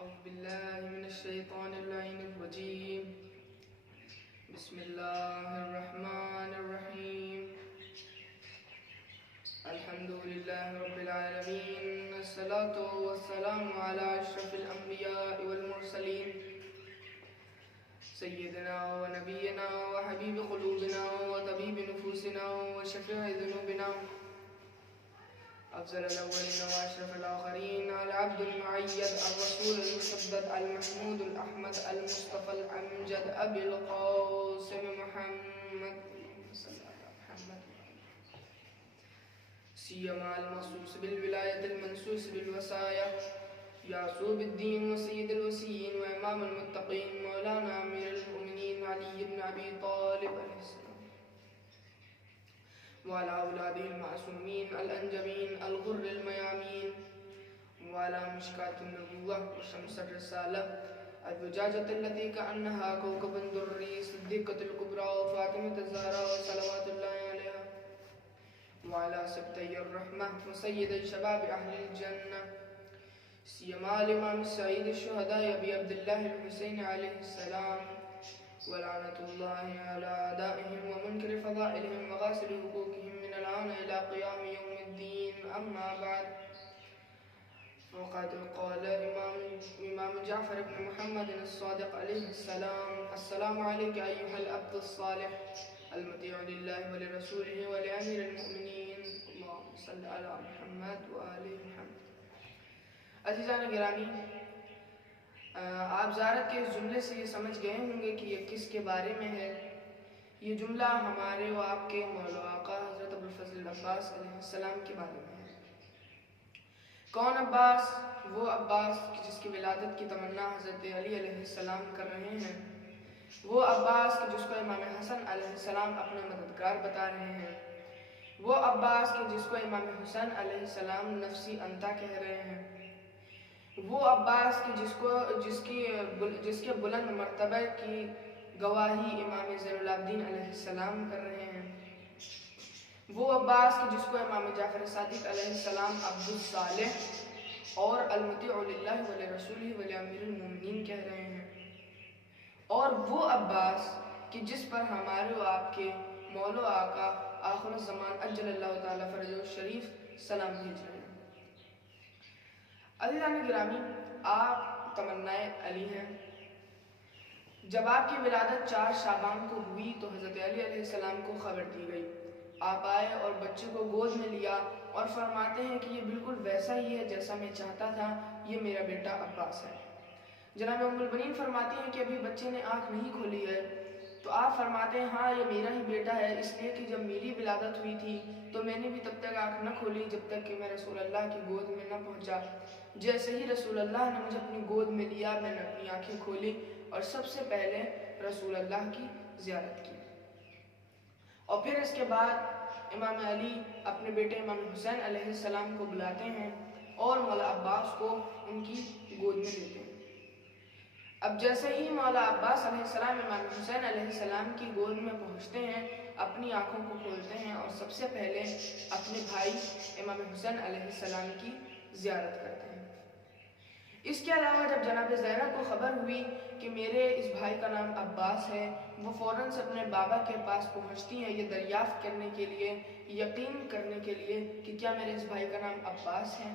أعوذ بالله من الشيطان اللعين الرجيم. بسم الله الرحمن الرحيم. الحمد لله رب العالمين، الصلاة والسلام على أشرف الأنبياء والمرسلين، سيدنا ونبينا وحبيب قلوبنا وطبيب نفوسنا وشفيع ذنوبنا، أفضل الأولين وأشرف الآخرين، العبد المعيد الرسول المسدد المحمود الأحمد المصطفى الأمجد أبي القاسم محمد سيما المخصوص بالولاية المنسوس بالوصايا، يعصوب الدين وسيد الوسيين وإمام المتقين مولانا أمير المؤمنين علي بن أبي طالب عليه السلام، وعلى أولاده المعصومين الأنجبين الغر الميامين، وعلى مشكاة النبوة وشمس الرسالة الزجاجة التي كأنها كوكب دري صديقة الكبرى وفاطمة الزهراء صلوات الله عليها، وعلى سبتي الرحمة وسيد شباب أهل الجنة، سيما الإمام السعيد الشهداء أبي عبد الله الحسين عليه السلام، ولعنة الله على أعدائهم ومنكر فضائلهم وغاسل حقوقهم من الآن إلى قيام يوم الدين. أما بعد، وقد قال إمام جعفر بن محمد الصادق عليه السلام: السلام عليك أيها العبد الصالح المطيع لله ولرسوله ولأمير المؤمنين، اللهم صل على محمد وآل محمد. عزیزان گرامی، آپ زیارت کے اس جملے سے یہ سمجھ گئے ہوں گے کہ یہ کس کے بارے میں ہے. یہ جملہ ہمارے و آپ کے مولا آقا حضرت ابوالفضل عباس علیہ السلام کے بارے میں ہے. کون عباس؟ وہ عباس جس کی ولادت کی تمنا حضرت علی علیہ السلام کر رہے ہیں. وہ عباس جس کو امام حسن علیہ السلام اپنا مددگار بتا رہے ہیں. وہ عباس جس کو امام حسین علیہ السلام نفسی انتا کہہ رہے ہیں. وہ عباس جس کے بلند مرتبہ کی گواہی امام زین العابدین علیہ السلام کر رہے ہیں. وہ عباس جس کو امام جعفر صادق علیہ السلام عبد الصالح اور المطیع للہ ولرسولہ ولامیر المؤمنین کہہ رہے ہیں. اور وہ عباس کہ جس پر ہمارے و آپ کے مولا آقا آخر الزمان اجل اللہ تعالی فرجہ الشریف سلام بھیج رہے ہیں. عزیزان گرامی، آپ تمنائے علی ہیں. جب آپ کی ولادت 4 شعبان کو ہوئی تو حضرت علی علیہ السلام کو خبر دی گئی. آپ آئے اور بچے کو گود میں لیا اور فرماتے ہیں کہ یہ بالکل ویسا ہی ہے جیسا میں چاہتا تھا، یہ میرا بیٹا عباس ہے. جناب ام البنین فرماتی ہیں کہ ابھی بچے نے آنکھ نہیں کھولی ہے تو آپ فرماتے ہیں ہاں یہ میرا ہی بیٹا ہے، اس لیے کہ جب میری ولادت ہوئی تھی تو میں نے بھی تب تک آنکھ نہ کھولی جب تک کہ میں رسول اللہ کی گود میں نہ پہنچا. جیسے ہی رسول اللہ نے مجھے اپنی گود میں لیا میں نے اپنی آنکھیں کھولی اور سب سے پہلے رسول اللہ کی زیارت کی. اور پھر اس کے بعد امام علی اپنے بیٹے امام حسین علیہ السلام کو بلاتے ہیں اور مولا عباس کو ان کی گود میں لیتے ہیں. اب جیسے ہی مولا عباس علیہ السلام امام حسین علیہ السلام کی گود میں پہنچتے ہیں، اپنی آنکھوں کو کھولتے ہیں اور سب سے پہلے اپنے بھائی امام حسین علیہ السلام کی زیارت کرتے ہیں. اس کے علاوہ جب جناب زینب کو خبر ہوئی کہ میرے اس بھائی کا نام عباس ہے، وہ فوراً سے اپنے بابا کے پاس پہنچتی ہیں یہ دریافت کرنے کے لیے، یقین کرنے کے لیے کہ کیا میرے اس بھائی کا نام عباس ہے.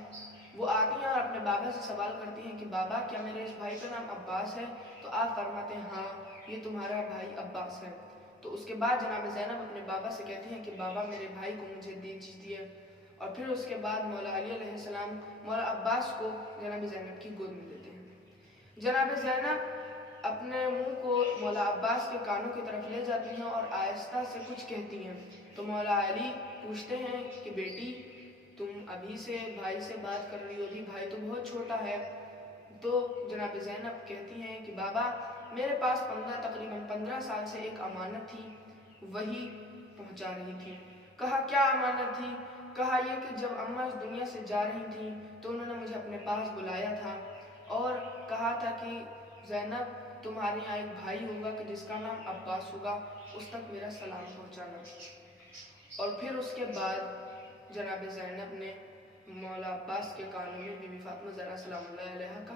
وہ آتی ہیں اور اپنے بابا سے سوال کرتی ہیں کہ بابا کیا میرے اس بھائی کا نام عباس ہے؟ تو آپ فرماتے ہیں ہاں یہ تمہارا بھائی عباس ہے. تو اس کے بعد جناب زینب اپنے بابا سے کہتی ہیں کہ بابا میرے بھائی کو مجھے دیجیے. اور پھر اس کے بعد مولا علی علیہ السلام مولا عباس کو جناب زینب کی گود میں دیتے ہیں. جناب زینب اپنے منہ کو مولا عباس کے کانوں کی طرف لے جاتی ہیں اور آہستہ سے کچھ کہتی ہیں. تو مولا علی پوچھتے ہیں کہ بیٹی تم ابھی سے بھائی سے بات کر رہی ہو، ابھی بھائی تو بہت چھوٹا ہے. تو جناب زینب کہتی ہیں کہ بابا میرے پاس تقریباً 15 سال سے ایک امانت تھی، وہی پہنچا رہی تھی. کہا کیا امانت تھی؟ کہا یہ کہ جب اماں اس دنیا سے جا رہی تھیں تو انہوں نے مجھے اپنے پاس بلایا تھا اور کہا تھا کہ زینب تمہارے یہاں ایک بھائی ہوگا کہ جس کا نام عباس ہوگا، اس تک میرا سلام پہنچانا. اور پھر اس کے بعد جناب زینب نے مولا عباس کے کانوں میں بی بی فاطمہ زہرا سلام اللہ علیہا کا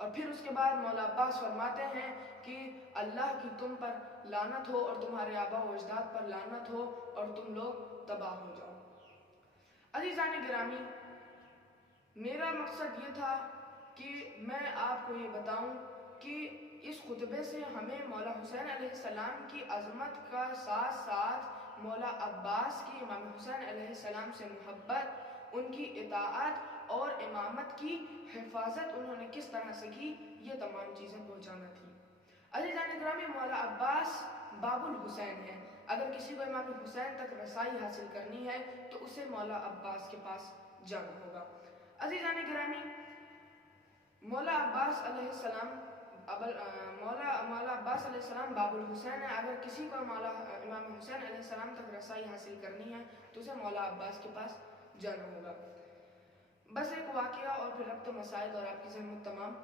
اور پھر اس کے بعد مولا عباس فرماتے ہیں کہ اللہ کی تم پر لعنت ہو اور تمہارے آبا و اجداد پر لعنت ہو اور تم لوگ تباہ ہو جاؤ۔ عزیزان گرامی، میرا مقصد یہ تھا کہ میں آپ کو یہ بتاؤں کہ اس خطبے سے ہمیں مولا حسین علیہ السلام کی عظمت کا ساتھ ساتھ مولا عباس کی امام حسین علیہ السلام سے محبت، ان کی اطاعت اور امامت کی حفاظت انہوں نے کس طرح سے کی، یہ تمام چیزیں پہنچانا تھی۔ عزیزان گرامی، مولا عباس باب الحسین ہے۔ اگر کسی کو امام حسین تک رسائی حاصل کرنی ہے تو اسے مولا عباس کے پاس جانا ہوگا۔ عزیزان گرامی، مولا عباس علیہ السلام باب الحسین ہے۔ اگر کسی کو مولا امام حسین علیہ السلام تک رسائی حاصل کرنی ہے تو اسے مولا عباس کے پاس جانا ہوگا۔ بس ایک واقعہ اور پھر ربط مسائل اور آپ کی زحمت تمام۔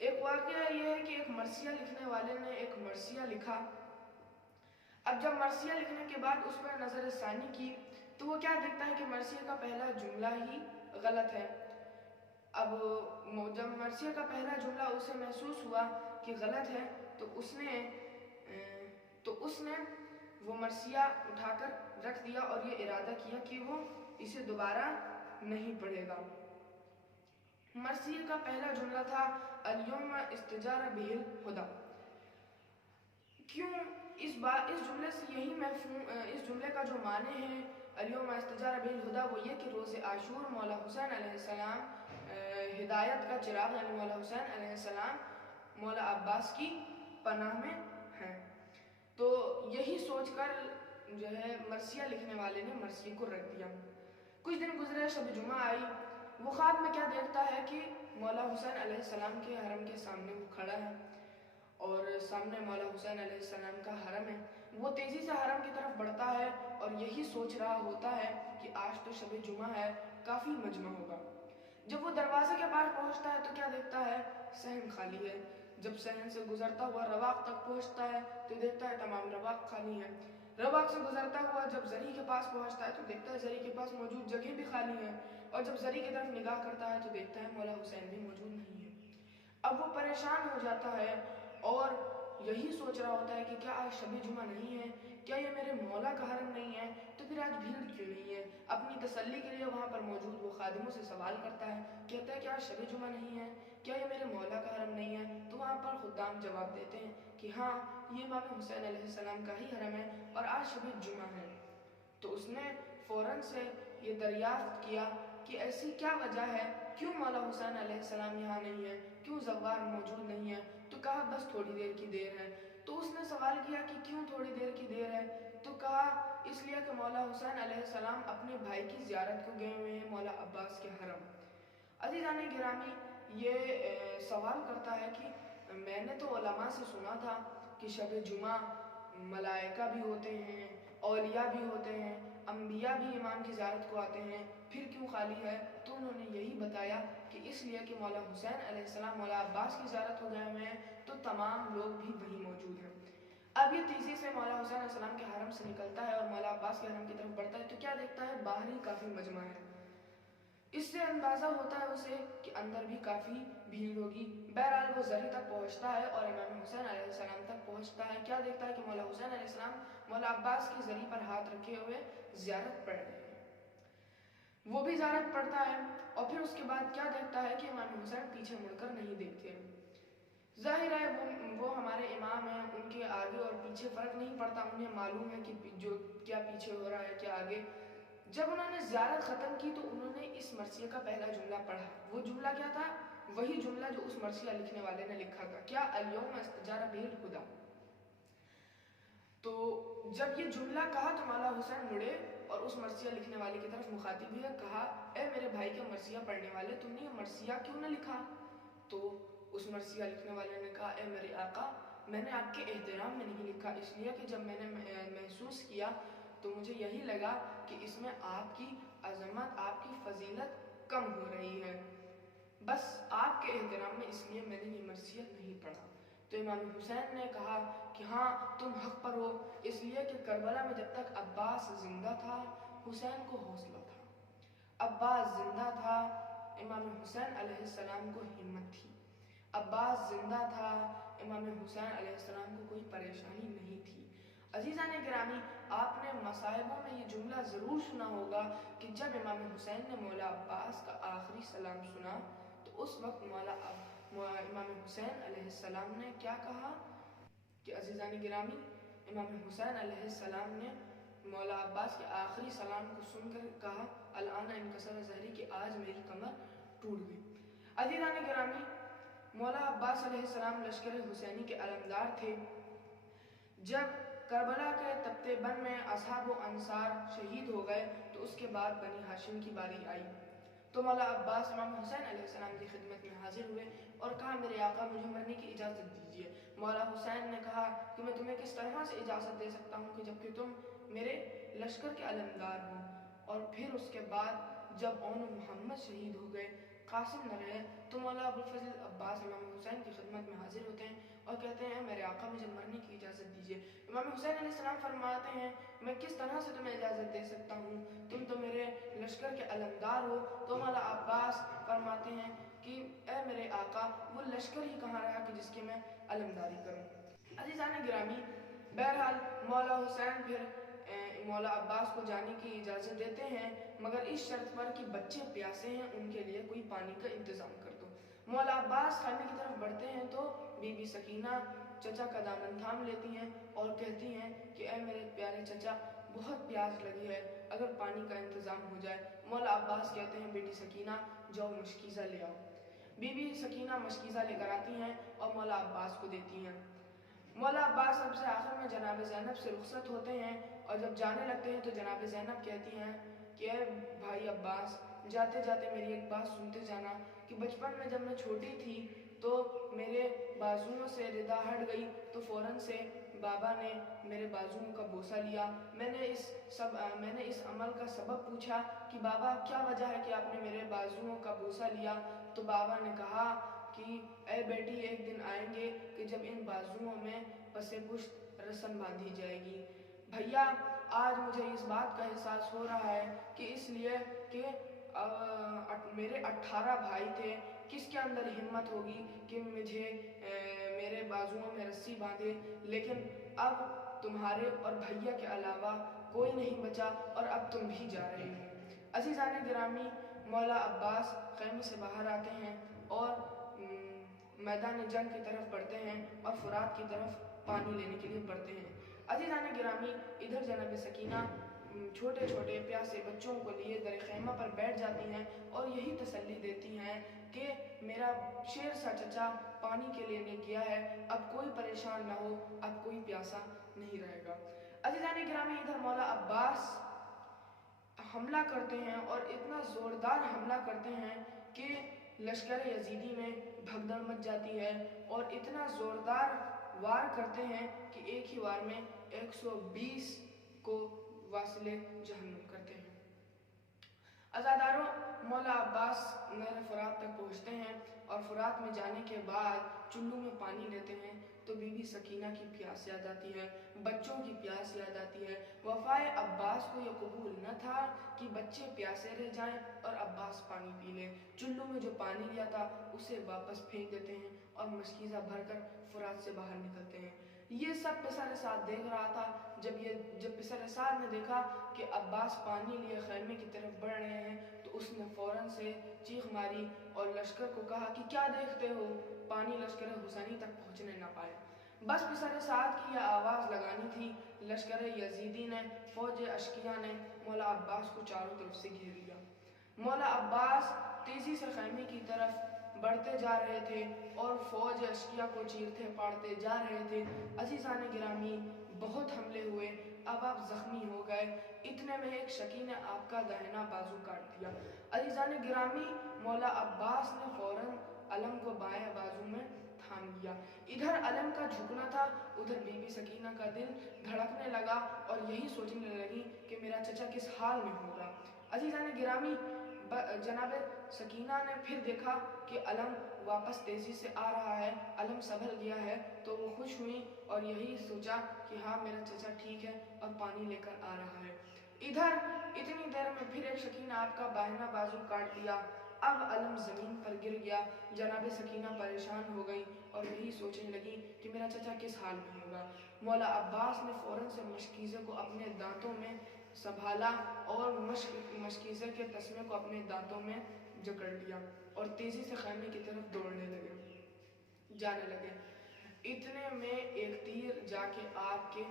ایک واقعہ یہ ہے کہ ایک مرثیہ لکھنے والے نے ایک مرثیہ لکھا۔ اب جب مرثیہ لکھنے کے بعد اس پر نظر ثانی کی تو وہ کیا دیکھتا ہے کہ مرثیہ کا پہلا جملہ ہی غلط ہے۔ اب جب مرثیہ کا پہلا جملہ اسے محسوس ہوا کہ غلط ہے تو اس نے وہ مرثیہ اٹھا کر رکھ دیا اور یہ ارادہ کیا کہ وہ اسے دوبارہ نہیں پڑھے گا۔ مرثیہ کا پہلا جملہ تھا الیوم استجار بہ الہدی۔ کیوں اس جملے سے یہی مفہوم، اس جملے کا جو معنی ہے الیوم استجار بہ الہدی وہ یہ کہ روز عاشور مولا حسین علیہ السلام ہدایت کا چراغ یعنی مولا حسین علیہ السلام مولا عباس کی پناہ میں ہیں۔ تو یہی سوچ کر جو ہے مرثیہ لکھنے والے نے مرثیے کو رکھ دیا۔ کچھ دن گزرے، شب جمعہ آئی، وہ خواب میں کیا دیکھتا ہے کہ مولا حسین علیہ السلام کے حرم کے سامنے وہ کھڑا ہے اور سامنے مولا حسین علیہ السلام کا حرم ہے۔ وہ تیزی سے حرم کی طرف بڑھتا ہے اور یہی سوچ رہا ہوتا ہے کہ آج تو شب جمعہ ہے، کافی مجمع ہوگا۔ جب وہ دروازے کے پاس پہنچتا ہے تو کیا دیکھتا ہے؟ صحن خالی ہے۔ جب صحن سے گزرتا ہوا رواق تک پہنچتا ہے تو دیکھتا ہے تمام رواق خالی ہے۔ رواق سے گزرتا ہوا جب زری کے پاس پہنچتا ہے تو دیکھتا ہے زری کے پاس موجود جگہ بھی خالی ہے، اور جب زری کی طرف نگاہ کرتا ہے تو دیکھتا ہے مولا حسین بھی موجود نہیں ہے۔ اب وہ پریشان ہو جاتا ہے اور یہی سوچ رہا ہوتا ہے کہ کیا آج شب جمعہ نہیں ہے، کیا یہ میرے مولا کا حرم نہیں ہے، تو پھر آج بھیڑ کیوں نہیں ہے؟ اپنی تسلی کے لیے وہاں پر موجود وہ خادموں سے سوال کرتا ہے، کہتا ہے کہ آج شب جمعہ نہیں ہے، کیا یہ میرے مولا کا حرم نہیں ہے؟ تو وہاں پر خدام جواب دیتے ہیں کہ ہاں، یہ امام حسین علیہ السلام کا ہی حرم ہے اور آج شب جمعہ ہے۔ تو اس نے فوراً سے یہ دریافت کیا کہ ایسی کیا وجہ ہے، کیوں مولا حسین علیہ السلام یہاں نہیں ہے، کیوں زوار موجود نہیں ہے؟ تو کہا بس تھوڑی دیر کی دیر ہے۔ تو اس نے سوال کیا کہ کیوں تھوڑی دیر کی دیر ہے؟ تو کہا اس لیے کہ مولا حسین علیہ السلام اپنے بھائی کی زیارت کو گئے ہوئے ہیں مولا عباس کے حرم۔ عزیزان گرامی، یہ سوال کرتا ہے کہ میں نے تو علماء سے سنا تھا کہ شب جمعہ ملائکہ بھی ہوتے ہیں، اولیاء بھی ہوتے ہیں، انبیاء بھی امام کی زیارت کو آتے ہیں، پھر کیوں خالی ہے؟ تو انہوں نے یہی بتایا کہ اس لیے کہ مولا حسین علیہ السلام مولا عباس کی زیارت کو گئے ہوئے ہیں تو تمام لوگ بھی وہی موجود ہیں۔ اب یہ تیزی سے مولا حسین علیہ السلام کے حرم سے نکلتا ہے اور مولا عباس کے حرم کی طرف بڑھتا ہے تو کیا دیکھتا ہے؟ باہر ہی کافی مجمع ہے۔ اس سے اندازہ ہوتا ہے اسے کہ اندر بھی کافی بھیڑ ہوگی۔ بہرحال وہ زری تک پہنچتا ہے اور امام حسین علیہ السلام تک پہنچتا ہے۔ کیا دیکھتا ہے کہ مولا حسین علیہ السلام مولا عباس کی زری پر ہاتھ رکھے ہوئے زیارت پڑھ رہے ہیں۔ وہ بھی زیارت پڑھتا ہے اور پھر اس کے بعد کیا دیکھتا ہے کہ امام حسین پیچھے مڑ کر نہیں دیکھتے۔ ظاہر ہے وہ ہمارے امام ہیں، ان کے آگے اور پیچھے فرق نہیں پڑتا، انہیں معلوم ہے کہ جو کیا پیچھے ہو رہا ہے کیا آگے۔ جب انہوں نے زیارت ختم کی تو انہوں نے اس مرثیہ کا پہلا جملہ پڑھا۔ وہ جملہ کیا تھا؟ وہی جملہ جو اس مرثیہ لکھنے والے نے لکھا تھا، کیا الیوم استجار بہ الہدی۔ تو جب یہ جملہ کہا تو مولا حسین مڑے اور اس مرثیہ لکھنے والے کی طرف مخاطب ہوئے، کہا اے میرے بھائی کے مرثیہ پڑھنے والے، تم نے یہ مرثیہ کیوں نہ لکھا؟ تو اس مرثیہ لکھنے والے نے کہا اے میرے آقا، میں نے آپ کے احترام میں نہیں لکھا، اس لیے کہ جب میں نے محسوس کیا تو مجھے یہی لگا کہ اس میں آپ کی عظمت، آپ کی فضیلت کم ہو رہی ہے، بس آپ کے احترام میں، اس لیے میں نے یہ مرثیہ نہیں پڑھا۔ تو امام حسین نے کہا کہ ہاں تم حق پر ہو، اس لیے کہ کربلا میں جب تک عباس زندہ تھا حسین کو حوصلہ تھا، عباس زندہ تھا، امام حسین علیہ السلام کو ہمت تھی۔ عباس زندہ تھا، امام حسین علیہ السلام کو کوئی پریشانی نہیں تھی۔ عزیزان گرامی، آپ نے مصائبوں میں یہ جملہ ضرور سنا ہوگا کہ جب امام حسین نے مولا عباس کا آخری سلام سنا تو اس وقت امام حسین علیہ السلام نے کیا کہا کہ عزیزان گرامی، امام حسین علیہ السلام نے مولا عباس کے آخری سلام کو سن کر کہا الآن انکسر ظہری، کہ آج میری کمر ٹوٹ گئی۔ عزیزان گرامی، مولا عباس علیہ السلام لشکر حسینی کے علمدار تھے۔ جب کربلا کے تپتے بن میں اصحاب و انصار شہید ہو گئے تو اس کے بعد بنی ہاشم کی باری آئی تو مولا عباس امام حسین علیہ السلام کی خدمت میں حاضر ہوئے اور کہا میرے آقا مجھے مرنے کی اجازت دیجیے۔ مولا حسین نے کہا کہ میں تمہیں کس طرح سے اجازت دے سکتا ہوں کہ جبکہ تم میرے لشکر کے علمدار ہو۔ اور پھر اس کے بعد جب اون محمد شہید ہو گئے، قاسم نہ رہے، تو مولا ابوالفضل عباس امام حسین کی خدمت میں حاضر ہوتے ہیں اور کہتے ہیں میرے آقا مجھے مرنے کی اجازت دیجیے۔ امام حسین علیہ السلام فرماتے ہیں میں کس طرح سے تمہیں اجازت دے سکتا ہوں، تم تو میرے لشکر کے علمدار ہو۔ تو مولا عباس فرماتے ہیں کہ اے میرے آقا، وہ لشکر ہی کہاں رہا کہ جس کی میں علمداری کروں۔ عزیزان گرامی، بہرحال مولا حسین پھر مولا عباس کو جانے کی اجازت دیتے ہیں، مگر اس شرط پر کہ بچے پیاسے ہیں، ان کے لیے کوئی پانی کا انتظام کر دو۔ مولا عباس خیمے کی طرف بڑھتے ہیں تو بی بی سکینہ چچا کا دامن تھام لیتی ہیں اور کہتی ہیں کہ اے میرے پیارے چچا، بہت پیاس لگی ہے، اگر پانی کا انتظام ہو جائے۔ مولا عباس کہتے ہیں بیٹی سکینہ جاؤ مشکیزہ لے آؤ۔ بی بی سکینہ مشکیزہ لے کر آتی ہیں اور مولا عباس کو دیتی ہیں۔ مولا عباس سب سے آخر میں جناب زینب سے رخصت ہوتے ہیں اور جب جانے لگتے ہیں تو جناب زینب کہتی ہیں کہ اے بھائی عباس، جاتے جاتے میری ایک بات سنتے جانا کہ بچپن میں جب میں چھوٹی تھی تو میرے بازوؤں سے ردا ہٹ گئی تو فوراً سے بابا نے میرے بازوؤں کا بوسہ لیا۔ میں نے اس عمل کا سبب پوچھا کہ بابا کیا وجہ ہے کہ آپ نے میرے بازوؤں کا بوسہ لیا، تو بابا نے کہا کہ اے بیٹی، ایک دن آئیں گے کہ جب ان بازوؤں میں پس پشت رسن باندھی جائے گی۔ بھیا، آج مجھے اس بات کا احساس ہو رہا ہے کہ اس لیے کہ میرے 18 بھائی تھے، کس کے اندر ہمت ہوگی کہ مجھے میرے بازوؤں میں رسی باندھے، لیکن اب تمہارے اور بھیا کے علاوہ کوئی نہیں بچا اور اب تم بھی جا رہے ہو۔ عزیزان گرامی، مولا عباس خیمے سے باہر آتے ہیں اور میدان جنگ کی طرف بڑھتے ہیں اور فرات کی طرف پانی لینے کے لیے بڑھتے ہیں۔ عزیزان گرامی، ادھر جناب سکینہ چھوٹے چھوٹے پیاسے بچوں کو لیے در خیمہ پر بیٹھ جاتی ہیں اور یہی تسلی دیتی ہیں کہ میرا شیر سا چچا پانی کے لیے گیا ہے، اب کوئی پریشان نہ ہو، اب کوئی پیاسا نہیں رہے گا۔ عزیزان گرامی، ادھر مولا عباس حملہ کرتے ہیں اور اتنا زوردار حملہ کرتے ہیں کہ لشکر یزیدی میں بھگدڑ مچ جاتی ہے اور اتنا زوردار وار کرتے ہیں کہ ایک ہی وار میں 120 کو واصل جہنم کرتے ہیں۔ عزاداروں، مولا عباس نہر فرات تک پہنچتے ہیں اور فرات میں جانے کے بعد چلو میں پانی لیتے ہیں تو بی بی سکینہ کی پیاس یاد آتی ہے، بچوں کی پیاس یاد آتی ہے۔ وفائے عباس کو یہ قبول نہ تھا کہ بچے پیاسے رہ جائیں اور عباس پانی پی لیں۔ چلو میں جو پانی لیا تھا اسے واپس پھینک دیتے ہیں اور مشکیزہ بھر کر فرات سے باہر نکلتے ہیں۔ یہ سب پسر سعد دیکھ رہا تھا۔ جب پسر سعد نے دیکھا کہ عباس پانی لیے خیمے کی طرف بڑھ رہے ہیں تو اس نے فوراً سے چیخ ماری اور لشکر کو کہا کہ کیا دیکھتے ہو، پانی لشکر حسینی تک پہنچنے نہ پائے۔ بس پسر سعد کی یہ آواز لگانی تھی، لشکر یزیدی نے، فوج اشقیہ نے مولا عباس کو چاروں طرف سے گھیر لیا۔ مولا عباس تیزی سے خیمے کی طرف بڑھتے جا رہے تھے اور فوج اشقیہ کو چیرتے پاڑتے جا رہے تھے۔ عزیزان گرامی، بہت حملے ہوئے، اب آپ زخمی ہو گئے، اتنے میں ایک شکی نے آپ کا داہنا بازو کاٹ دیا۔ عزیزان گرامی، مولا عباس نے فوراً علم کو بائیں بازو میں تھام لیا۔ ادھر علم کا جھکنا تھا، ادھر بی بی سکینہ کا دل دھڑکنے لگا اور یہی سوچنے لگی کہ میرا چچا کس حال میں ہوگا۔ عزیزان گرامی، جناب سکینہ نے پھر دیکھا کہ علم واپس تیزی سے آ رہا ہے، علم سنبھل گیا ہے، تو وہ خوش ہوئی اور یہی سوچا کہ ہاں میرا چچا ٹھیک ہے اور پانی لے کر آ رہا ہے۔ ادھر اتنی دیر میں پھر ایک شکی نے آپ کا بائیں بازو کاٹ دیا۔ اب علم زمین پر گر گیا۔ جناب سکینہ پریشان ہو گئیں اور یہی سوچنے لگیں کہ میرا چچا کس حال میں ہوگا۔ مولا عباس نے فوراً سے مشکیزے کو اپنے دانتوں میں سنبھالا اور مشکیزے کے تسمے کو اپنے دانتوں میں جکڑ لیا اور تیزی سے خیمے کی طرف جانے لگے۔ اتنے میں ایک تیر جا کے آپ کے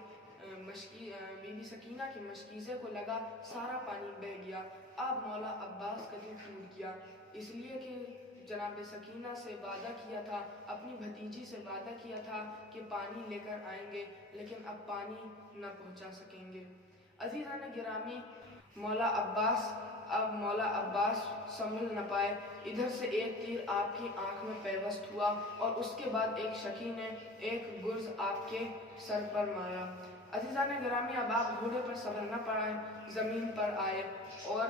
بی بی سکینہ کی مشکیزے کو لگا، سارا پانی بہہ گیا۔ اب مولا عباس کا دل ٹوٹ گیا، اس لیے کہ جناب سکینہ سے وعدہ کیا تھا، اپنی بھتیجی سے وعدہ کیا تھا کہ پانی لے کر آئیں گے، لیکن اب پانی نہ پہنچا سکیں گے۔ عزیزان گرامی، مولا عباس سنبھل نہ پائے۔ ادھر سے ایک تیر آپ کی آنکھ میں پیوست ہوا اور اس کے بعد ایک شکی نے ایک گرز آپ کے سر پر مارا۔ عزیزان گرامی، اب آپ گھوڑے پر سوار نہ پڑے، زمین پر آئے اور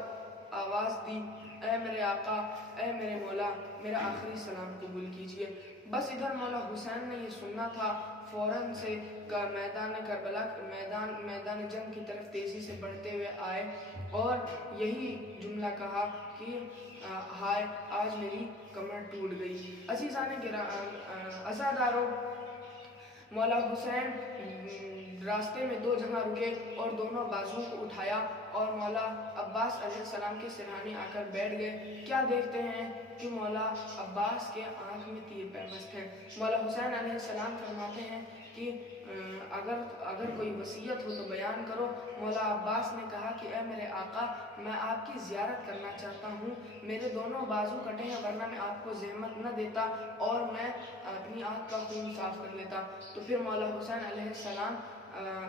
آواز دی، اے میرے آقا، اے میرے مولا، میرا آخری سلام قبول کیجئے۔ بس ادھر مولا حسین نے یہ سننا تھا، فوراً سے میدان کربلا میدان جنگ کی طرف تیزی سے بڑھتے ہوئے آئے اور یہی جملہ کہا کہ ہائے آج میری کمر ٹوٹ گئی۔ عزیزان عزادارو، مولا حسین راستے میں دو جگہ رکے اور دونوں بازوؤں کو اٹھایا اور مولا عباس علیہ السلام کے سرہانے آ کر بیٹھ گئے۔ کیا دیکھتے ہیں کہ مولا عباس کے آنکھ میں تیر پیوست ہے۔ مولا حسین علیہ السلام فرماتے ہیں کہ اگر کوئی وصیت ہو تو بیان کرو۔ مولا عباس نے کہا کہ اے میرے آقا، میں آپ کی زیارت کرنا چاہتا ہوں، میرے دونوں بازو کٹے ہیں ورنہ میں آپ کو زحمت نہ دیتا اور میں اپنی آنکھ کا خون صاف کر لیتا۔ تو پھر مولا حسین علیہ السلام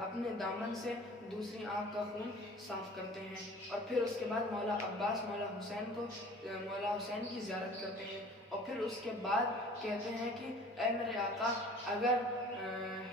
اپنے دامن سے دوسری آنکھ کا خون صاف کرتے ہیں اور پھر اس کے بعد مولا عباس مولا حسین کی زیارت کرتے ہیں اور پھر اس کے بعد کہتے ہیں کہ اے میرے آقا، اگر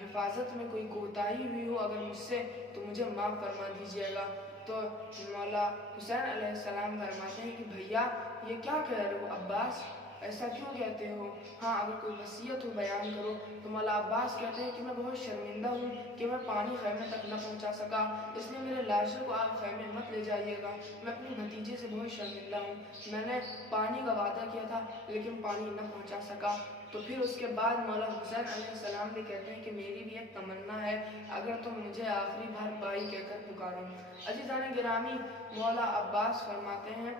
حفاظت میں کوئی کوتاہی ہوئی ہو اگر مجھ سے تو مجھے معاف فرما دیجیے گا۔ تو مولا حسین علیہ السلام فرماتے ہیں کہ بھیا یہ کیا کہہ رہے ہو عباس، ایسا کیوں کہتے ہو؟ ہاں اگر کوئی وصیت ہو بیان کرو۔ تو مولا عباس کہتے ہیں کہ میں بہت شرمندہ ہوں کہ میں پانی خیمے تک نہ پہنچا سکا، اس لیے میرے لاشوں کو آپ خیمے مت لے جائیے گا، میں اپنی بھتیجے سے بہت شرمندہ ہوں، میں نے پانی کا وعدہ کیا تھا لیکن پانی نہ پہنچا سکا۔ تو پھر اس کے بعد مولا حسین علیہ السلام بھی کہتے ہیں کہ میری بھی ایک تمنا ہے، اگر تم مجھے آخری بار بھائی کہہ کر پکارو۔ عزیزان گرامی، مولا عباس فرماتے ہیں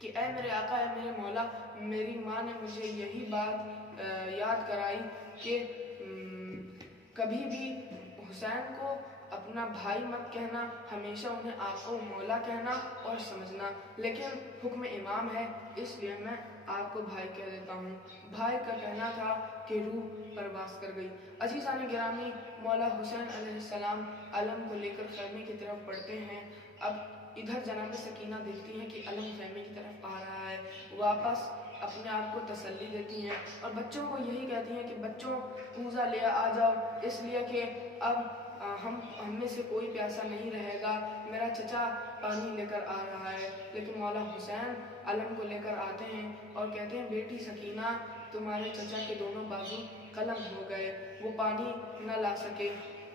کہ اے میرے آقا، اے میرے مولا، میری ماں نے مجھے یہی بات یاد کرائی کہ کبھی بھی حسین کو اپنا بھائی مت کہنا، ہمیشہ انہیں آقا و مولا کہنا اور سمجھنا، لیکن حکم امام ہے اس لیے میں آپ کو بھائی کہہ دیتا ہوں۔ بھائی کا کہنا تھا کہ روح پرواز کر گئی۔ عزیزان گرامی، مولا حسین علیہ السلام علم کو لے کر خیمے کی طرف بڑھتے ہیں۔ اب ادھر جناب سکینہ دیکھتی ہیں کہ علم خیمے کی طرف آ رہا ہے، واپس اپنے آپ کو تسلی دیتی ہیں اور بچوں کو یہی کہتی ہیں کہ بچوں کوزہ لے آ جاؤ، اس لیے کہ اب ہم میں سے کوئی پیاسا نہیں رہے گا، میرا چچا پانی لے کر آ رہا ہے۔ لیکن مولا حسین علم کو لے کر آتے ہیں اور کہتے ہیں بیٹی سکینہ، تمہارے چچا کے دونوں بازو قلم ہو گئے، وہ پانی نہ لا سکے۔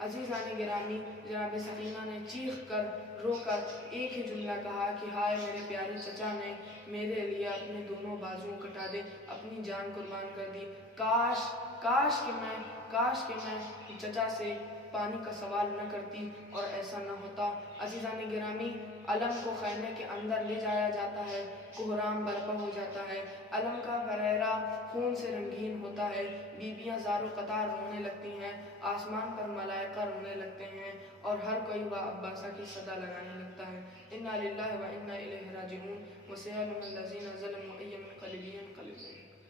عزیزان گرامی، جناب سکینہ نے چیخ کر رو کر ایک ہی جملہ کہا کہ ہائے میرے پیارے چچا نے میرے لیے اپنے دونوں بازو کٹا دے، اپنی جان قربان کر دی، کاش کہ میں چچا سے پانی کا سوال نہ کرتی اور ایسا نہ ہوتا۔ عزیزان گرامی، علم کو خیمے کے اندر لے جایا جاتا ہے، کوہرام برپا ہو جاتا ہے، علم کا پریرا خون سے رنگین ہوتا ہے، بیویاں زار و قطار رونے لگتی ہیں، آسمان پر ملائکہ رونے لگتے ہیں اور ہر کوئی واہ عباسہ کی صدا لگانے لگتا ہے۔ انا للہ و انا الیہ راجعون، وسيعلم الذين ظلموا أي منقلب ينقلبون۔